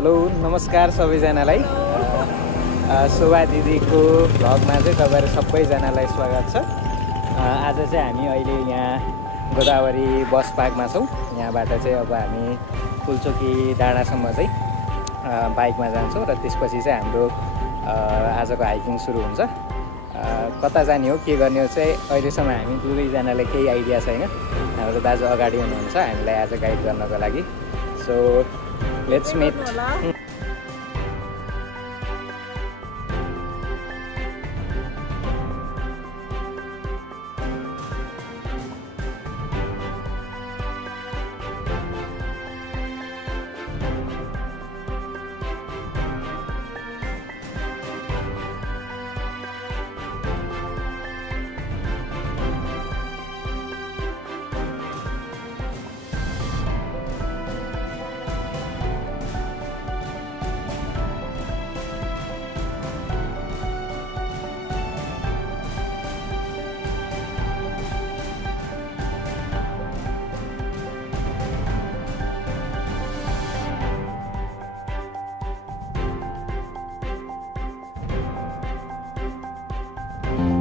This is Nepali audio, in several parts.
हेलो नमस्कार सबैजनालाई शोभा दिदीको भ्लगमा चाहिँ तपाईहरु सबैजनालाई स्वागत छ। आज चाहिँ हामी अहिले यहाँ गोदावरी बस पार्कमा छौँ। यहाँबाट चाहिँ अब हामी फुलचोकी डाँडासम्म चाहिँ बाइकमा जान्छौँ र त्यसपछि चाहिँ हाम्रो आजको हाइकिङ सुरु हुन्छ। कता जाने हो के गर्ने हो चाहिँ अहिलेसम्म हामी दुवैजनाले केही आइडिया छैन। हाम्रो दाजु अगाडि हुनुहुन्छ हामीलाई आज गाइड गर्नको लागि। So let's meet.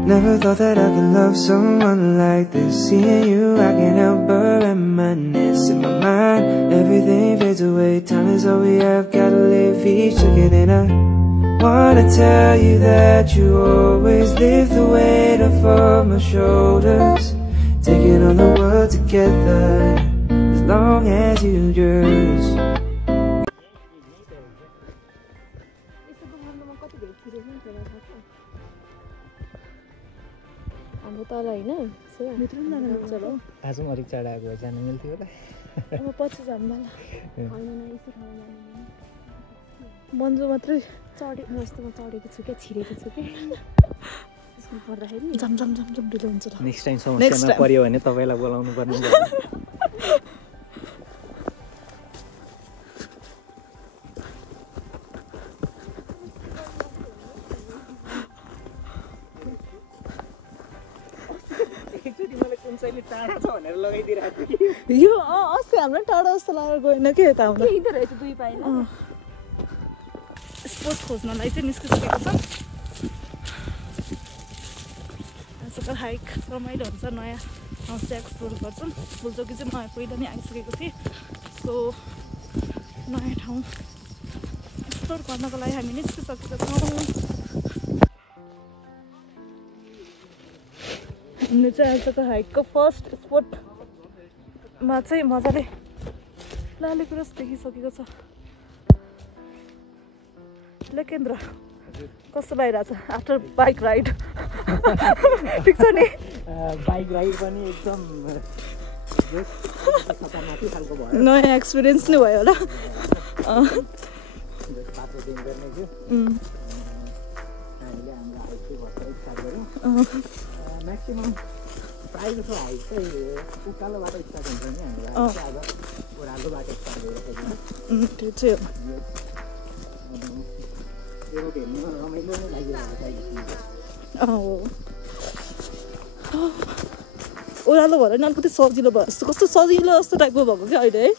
Never thought that I could love someone like this. Seeing you, I can't help but reminisce. In my mind, everything fades away. Time is all we have, gotta live each second. And I wanna tell you that you always lift the weight off of my shoulders, taking on the world together, as long as you just. तल हैन भित्र पनि जान मिल्छ ल। आज पनि अलिक चाँडो आएको जान मिल्थ्यो होला। अब पछि जाऊँ ल। मन्जु मात्रै चढे जस्तोमा चढेको छु क्या, छिरेको छु कि स्कुल पढ्दाखेरि जम जम जम जम ढिलो हुन्छ ल। नेक्स्ट टाइम समस्यामा पर्यो भने तपाईलाई बोलाउनु पर्ने हुन्छ। यो अस्ति हाम्रो टाढा जस्तो लागेर गएन कि यता आउँदा रहेछ दुई पाइला स्पोट खोज्नलाई चाहिँ निस्किसकेको छ। आजकल हाइक रमाइलो हुन्छ, नयाँ ठाउँ चाहिँ एक्सप्लोर गर्छौँ। फुलचोकी चाहिँ नयाँ पहिला नै आइसकेको थिएँ। सो नयाँ ठाउँ एक्सप्लोर गर्नको लागि हामी निस्किसकेका छौँ। हामीले चाहिँ आजको हाइकको फर्स्ट स्पोटमा चाहिँ मजाले लालीगुराँस देखिसकेको छ। लेकेन्द्र कस्तो लागिरहेछ आफ्टर बाइक राइड? ठिक छ नि? बाइक राइड पनि एकदम नयाँ एक्सपिरियन्स नै भयो होला। म्याक्सिमम प्रायः जस्तो हाइक चाहिँ उकालोबाट स्टार्ट हुन्छ नि हामीलाई। आज ओह्रालोबाट स्टार्ट गरिरहेको छ। त्यो चाहिँ यो रोड हेर्नु रमाइलो नै लागिरहेको छ। ओह्रालो भएर नि अलिकति सजिलो भयो जस्तो, कस्तो सजिलो जस्तो टाइपको भएको क्या अहिले है।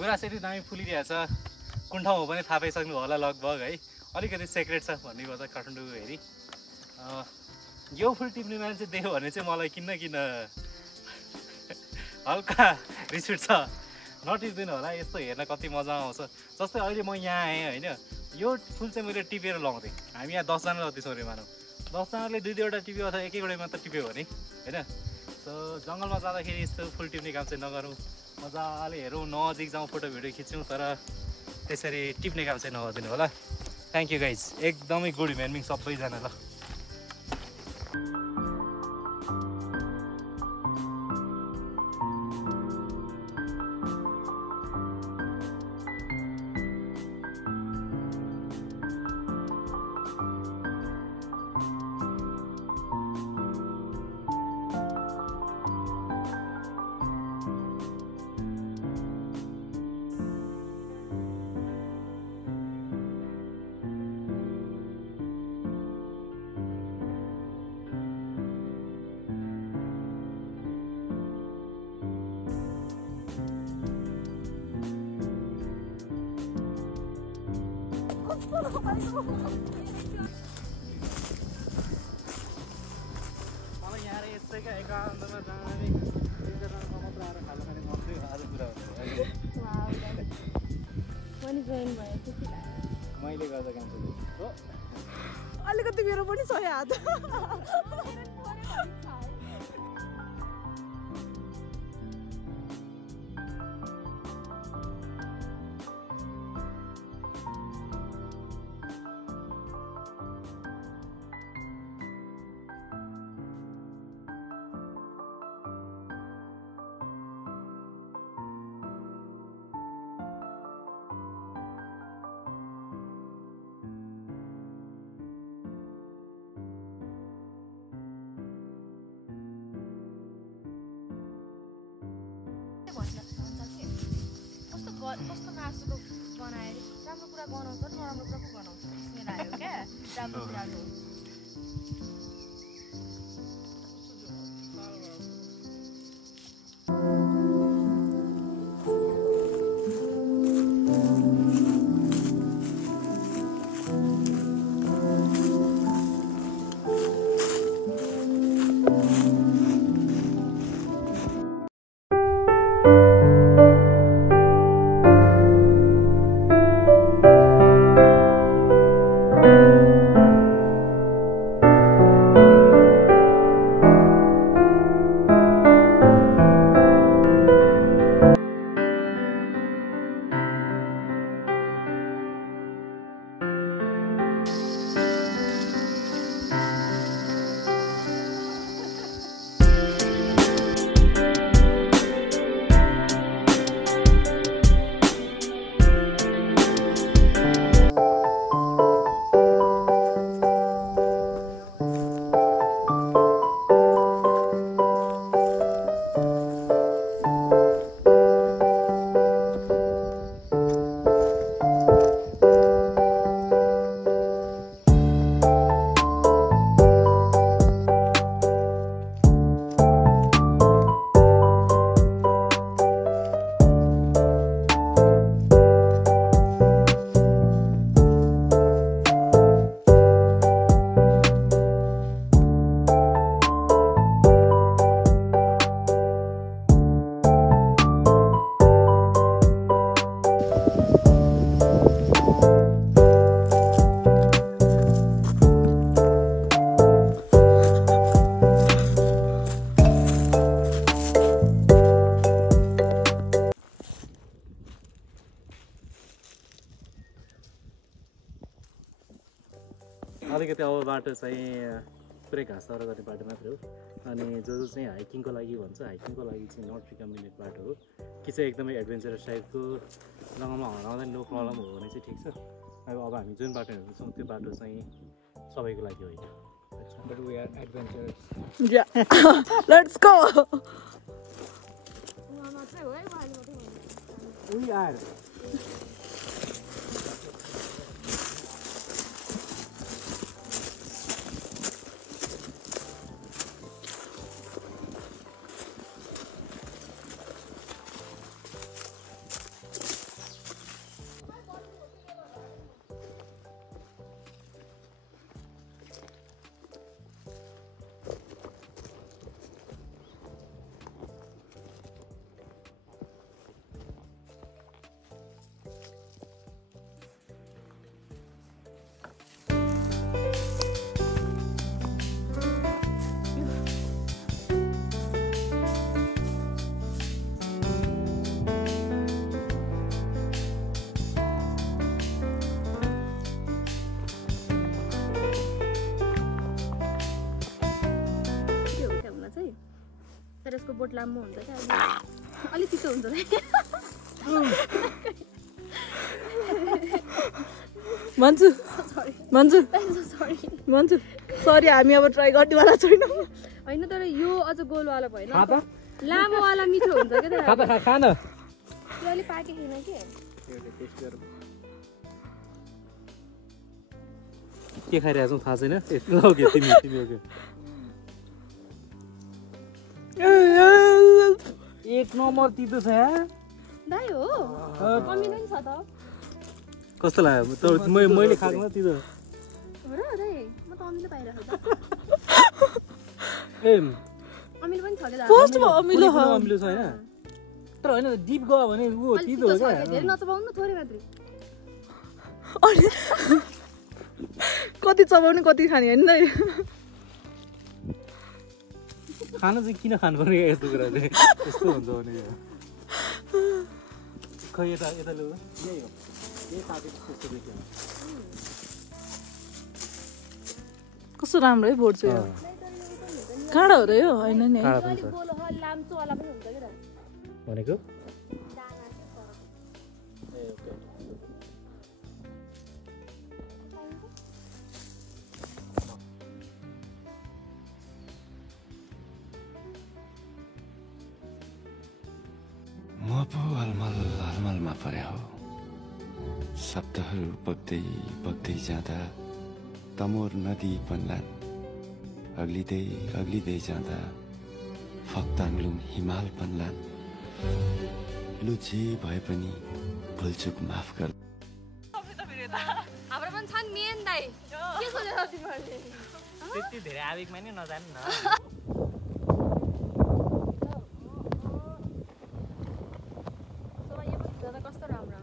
गुराँस यति दामी फुलिरहेछ। कुन ठाउँ हो पनि थाहा पाइसक्नु होला लगभग है। अलिकति सेक्रेट छ भन्ने गर्दा काठमाडौँको हेरी यो फुल टिप्ने मान्छे देख्यो भने चाहिँ मलाई किन हल्का रिस उठ्छ। नटिप्दिनु होला, यस्तो हेर्न कति मजा आउँछ। जस्तै अहिले म यहाँ आएँ होइन, यो फुल चाहिँ मैले टिपेर लाउँथेँ। हामी यहाँ 10 जना जति छौँ रे मानौँ, 10 जनाले दुई दुईवटा टिप्यो अथवा एक एकवटा मात्र टिप्यो भने होइन सो जङ्गलमा जाँदाखेरि यस्तो फुल टिप्ने काम चाहिँ नगरौँ, मजाले हेरौँ, नजिक जाउँ, फोटो भिडियो खिच्यौँ, तर त्यसरी टिप्ने काम चाहिँ नगरिदिनु होला। थ्याङ्क यू गाइज, एकदमै गुड इभिनिङ सबैजना। ल मलाई यहाँ यसैका एकान्तमा जाने मात्र आएर खाजा खाने मात्रै आज कुरा मैले गर्दा काम हो। अलिकति मेरो पनि छ हात। कस्तो नाच्नुको बनाएर राम्रो कुरा बनाउँछ नराम्रो कुरा पो बनाउँछ स्मेल आयो क्या राम्रो कुराको। अलिकति अब बाटो चाहिँ पुरै घाँस दाउरा गर्ने बाटो मात्रै हो। अनि जो चाहिँ हाइकिङको लागि भन्छ, हाइकिङको लागि चाहिँ नट रिकमेन्डेड बाटो हो कि चाहिँ एकदमै एडभेन्चरस टाइपको जग्गामा हराउँदा नो प्रब्लम हो भने चाहिँ ठिक छ। अब हामी जुन बाटो हेर्दैछौँ त्यो बाटो चाहिँ सबैको लागि होइन। But we are adventurous. Yeah. Let's go. We are. तर यसको बोट लामो हुन्छ क्या अलि चिसो हुन्छ भन्छु सरी हामी अब ट्राई गर्नेवाला छैनौँ होइन तर यो अझ गोलवाला भएन लामोवाला मिठो हुन्छ क्या त्यो अलि पाके छैन के के खाइरहेको छौ थाहा छैन एक नम्बर तितो छ दाइ हो अमिलो नि छ त कस्तो लाग्यो मैले खाएको तितो हो र दाइ म त अमिलो पाइरहेको ए अमिलो पनि छ के फर्स्टमा अमिलो छ हैन तर हैन डिप गयो भने उ तितो हो क्या धेरै नचबाउनु थोरै मात्रै अनि कति चबाउने कति खाने हैन दाइ खाना चाहिँ किन खानु पर्ने यस्तो कुरा चाहिँ यस्तो हुन्छ भने खै यता लु यही हो यही साथी त्यस्तो देखियो कस्तो राम्रो है बोर्ड चाहिँ काँडा हो र यो होइन नि अलिक गोलो लाम्चोवाला पनि हुन्छ के भनेको म पो अलमलमा परे हो शब्दहरू बग्दै जाँदा तमोर नदी बन्लान् अग्लिँदै जाँदा फक्ताङलुङ हिमाल बन्लान् लु जे भए पनि भुलचुक माफ गर हाम्रो पनि छन् मेन दाइ के सोचेर तिमीहरूले त्यति धेरै आवेगमा नि नजानु न कस्तो राम्रो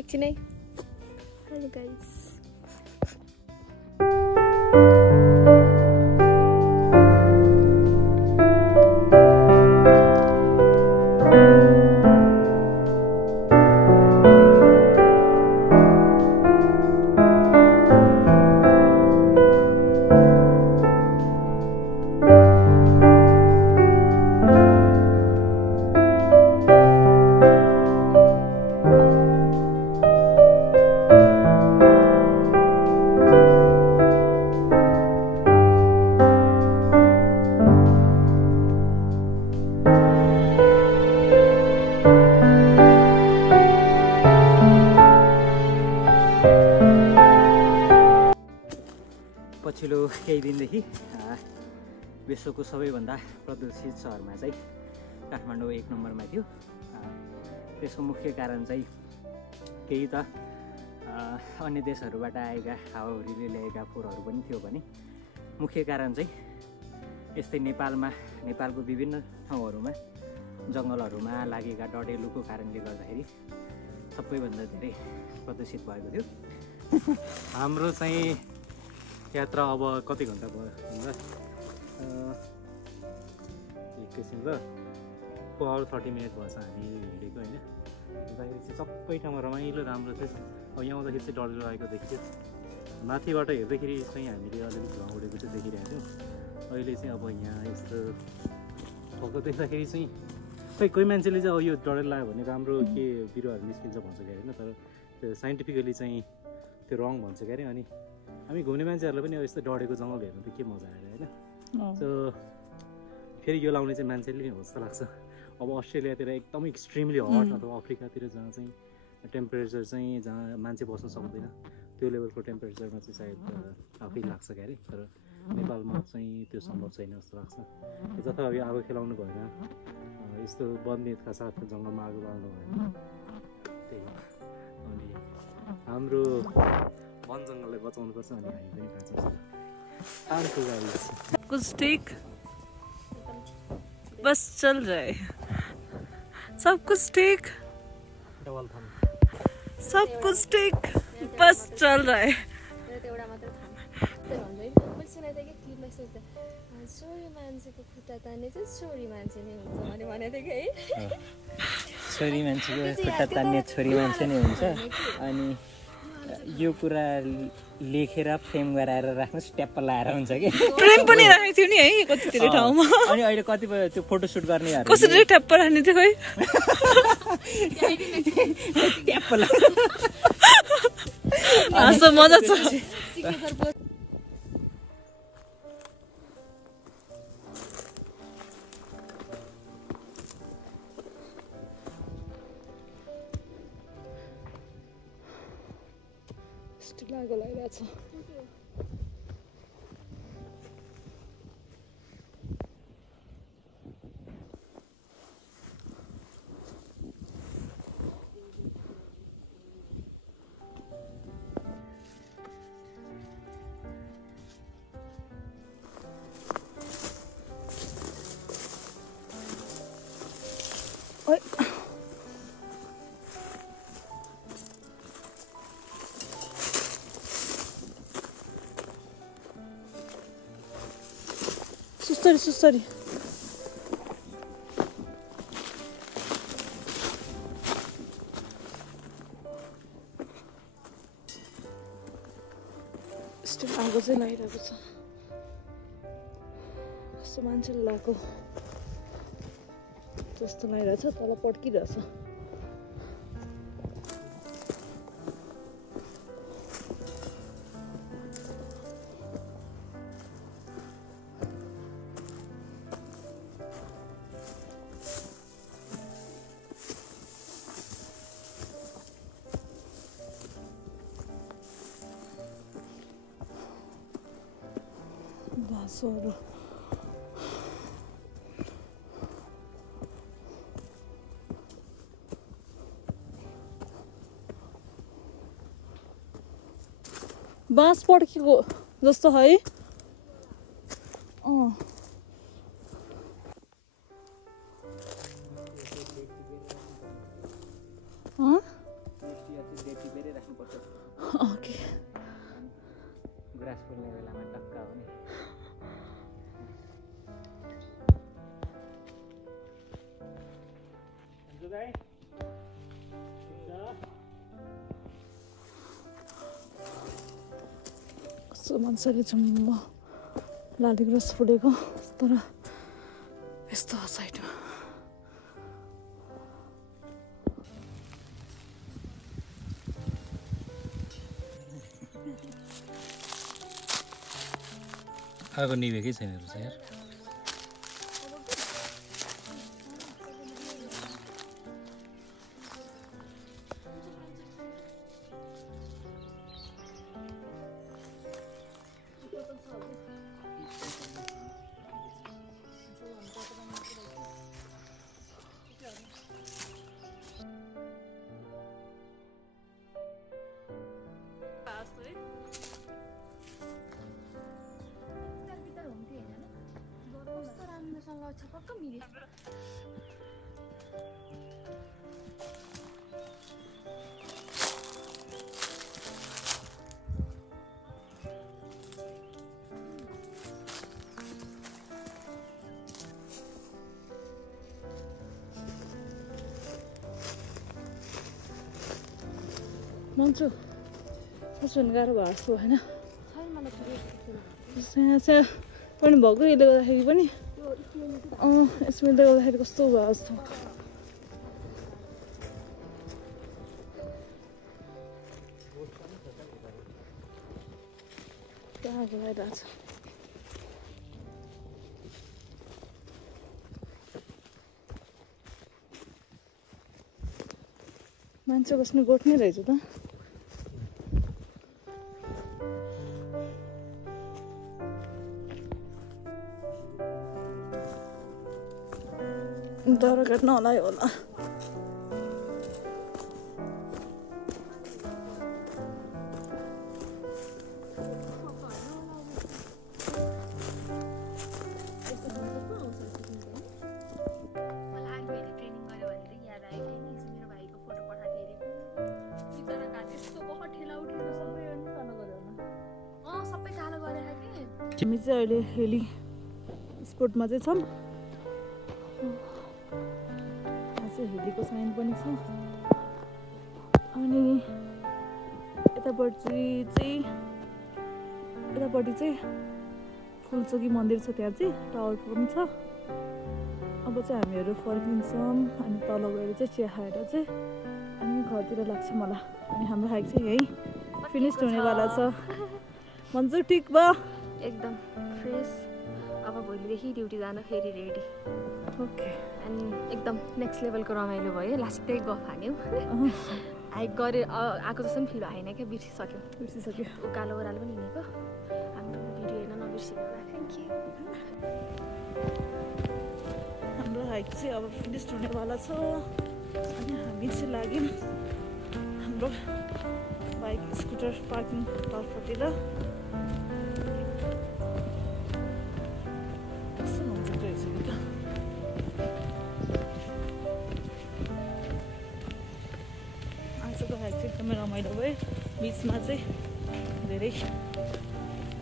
एकछिनै हेलो गाइस पछिल्लो केही दिनदेखि विश्वको सबैभन्दा प्रदूषित सहरमा चाहिँ काठमाडौँ 1 नम्बरमा थियो। त्यसको मुख्य कारण चाहिँ केही त अन्य देशहरूबाट आएका हावाहुरीले ल्याएका फोहोरहरू पनि थियो भने मुख्य कारण चाहिँ यस्तै नेपालको विभिन्न ठाउँहरूमा जङ्गलहरूमा लागेका डडेलुको कारणले गर्दाखेरि सबैभन्दा धेरै प्रदूषित भएको थियो। हाम्रो चाहिँ यात्रा अब कति घन्टा भयो भन्दा एकैछिन ल 4 hours 30 minutes भएछ हामी हिँडेको होइन। जाँदाखेरि चाहिँ सबै ठाउँमा रमाइलो राम्रो थियो। अब यहाँ आउँदाखेरि चाहिँ डर लागेको देखियो। माथिबाट हेर्दाखेरि चाहिँ हामीले अलिअलि धुवा उडेको चाहिँ देखिरहेको थियौँ। अहिले चाहिँ अब यहाँ यस्तो ठाउँको देख्दाखेरि चाहिँ खै कोही मान्छेले चाहिँ अब यो डर लाग्यो भने राम्रो के बिरुवाहरू निस्किन्छ भन्छ क्या होइन, तर त्यो साइन्टिफिकली चाहिँ त्यो रङ भन्छ क्या अरे। अनि हामी घुम्ने मान्छेहरूलाई पनि अब यस्तो डढेको जङ्गल हेर्नु त के मजा आएर होइन। सो फेरि यो लाउने चाहिँ मान्छेले नै हो जस्तो लाग्छ। अब अस्ट्रेलियातिर एकदमै एक्सट्रिमली हट अथवा अफ्रिकातिर जहाँ चाहिँ टेम्परेचर चाहिँ जहाँ मान्छे बस्न सक्दैन त्यो लेभलको टेम्परेचरमा चाहिँ सायद आफै लाग्छ क्या अरे। तर नेपालमा चाहिँ त्यो सम्भव छैन जस्तो लाग्छ। जथाभावी आगो खेलाउनु भएन, यस्तो बन्नेतका साथ जङ्गलमा आगो बाल्नु भएन, त्यही हो। अनि हाम्रो वन जङ्गललाई बचाउनुपर्छ अनि हामी पनि बाँच्छौँ। कुछ ठीक बस चल रहा है, सब कुछ ठीक, सब कुछ ठीक बस चल रहा है। एउटा मात्र थाहा मैले सुनेको थिएँ कि क्लिपमा सोच्दा छोरी मान्छेको खुट्टा तान्ने चाहिँ छोरी मान्छे नै हुन्छ भनेको थिएँ है। छोरी मान्छेको खुट्टा तान्ने छोरी मान्छे नै हुन्छ। अनि यो कुरा लेखेर फ्रेम गराएर राख्नुहोस्, ट्याप्प लाएर हुन्छ कि। प्रेम पनि राखेको थियो नि है कतितिर ठाउँमा। अनि अहिले कतिपय त्यो फोटोसुट गर्नेहरू कसरी ट्याप्प राख्ने थियो खै। ट्याप्प ला हाँसो मजा छ। लागो लागिरहेको छ। सुस्तरी स्टिल आगो चाहिँ लागिरहेको छ। कस्तो मान्छेले लगाएको जस्तो लागिरहेछ, तल पड्किरहेछ। घाँसहरू बाँस पड्केको जस्तो है। ओके गुराँस फुल्ने बेलामा टक्क हो नि। कस्तो मान्छेले जम्म लाली गुराँस फुलेको, तर यस्तो साइडमा आगो निभेकै छैन रहेछ यार। पक्का मिल्यो। मन्चु कसो गाह्रो भएको जस्तो होइन। यहाँ चाहिँ पनि भएको यसले गर्दाखेरि पनि यसले गर्दाखेरि कस्तो भयो जस्तो। कहाँ लगाइरहेको छ। मान्छे बस्ने गोठ नै रहेछ त। दाउरा काट्न हलायो होला। हामी चाहिँ अहिले हेली स्पोटमा चाहिँ छौँ। यहाँ चाहिँ हिलीको साइन पनि छ अनि यतापट्टि चाहिँ फुलचोकी मन्दिर छ, त्यहाँ चाहिँ टावर पनि छ। अब चाहिँ हामीहरू फर्किन्छौँ अनि तल गएर चाहिँ चिया खाएर चाहिँ अनि घरतिर लाग्छ मलाई। अनि हाम्रो हाइक चाहिँ यहीँ फिनिस हुनेवाला छ। मन्जु ठिक भयो? एकदम फ्रेस। अब भोलिदेखि ड्युटी जान फेरि रेडी। ओके। अनि एकदम नेक्स्ट लेभलको रमाइलो भयो। लास्टै गफ हान्यौँ। हाइक गरे आएको जस्तो पनि फिल भएन क्या, बिर्सिसक्यो। उकालो ओह्रालो पनि हिँडेको। हाम्रो भिडियो हेर्न नबिर्सिनु होला। Thank you. हाम्रो हाइक चाहिँ अब फिनिस हुनेवाला छ अनि हामी चाहिँ लाग्यौँ हाम्रो बाइक स्कुटर पार्किङ तर्फतिर। कस्तो मजाको रहेछ कि त। आजको हाइक चाहिँ एकदमै रमाइलो भयो। बिचमा चाहिँ धेरै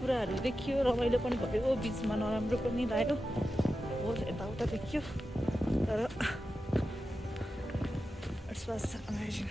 कुराहरू देखियो, रमाइलो पनि भयो, बिचमा नराम्रो पनि लाग्यो, बहुत यताउता देखियो, तर इट्स वाज अमेजिङ।